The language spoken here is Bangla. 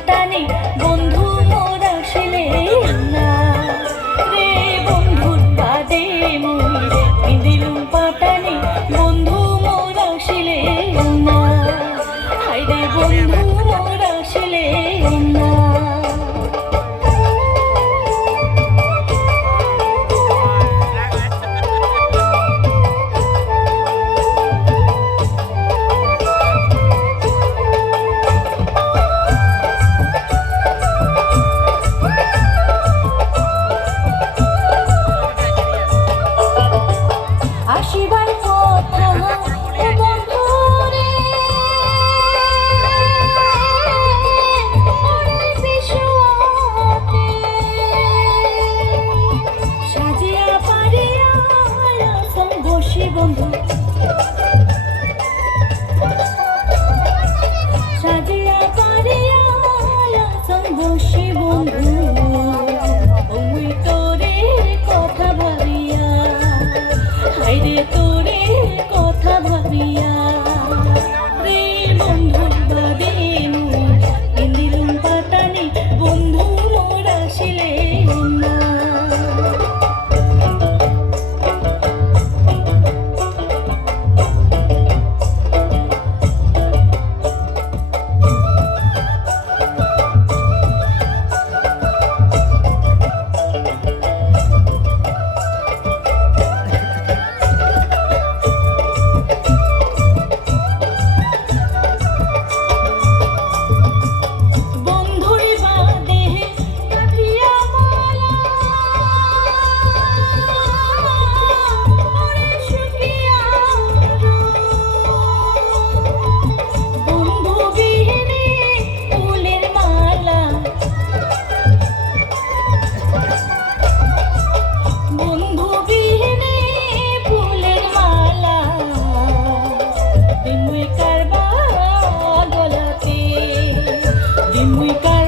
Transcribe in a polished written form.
পাটানে বন্ধু মোর আসিলে না রে বন্ধুর বাদে মুই পিন্দিলুম পাটানে বন্ধু মোর আসিলে না হায় রে বন্ধু মোর আসিলে না আসিবার কথা বন্ধুরে সাজিয়া পারিয়া বসি বন্ধু সাজিয়া পারিয়া বসি বন্ধু ওই তোরে কথা ভাবিয়া হায়রে তোরে কথা ভাবিয়া রে বন্ধুর বাদে মুই পিন্দিলুম পাটানে বন্ধু মোর আসিলে না we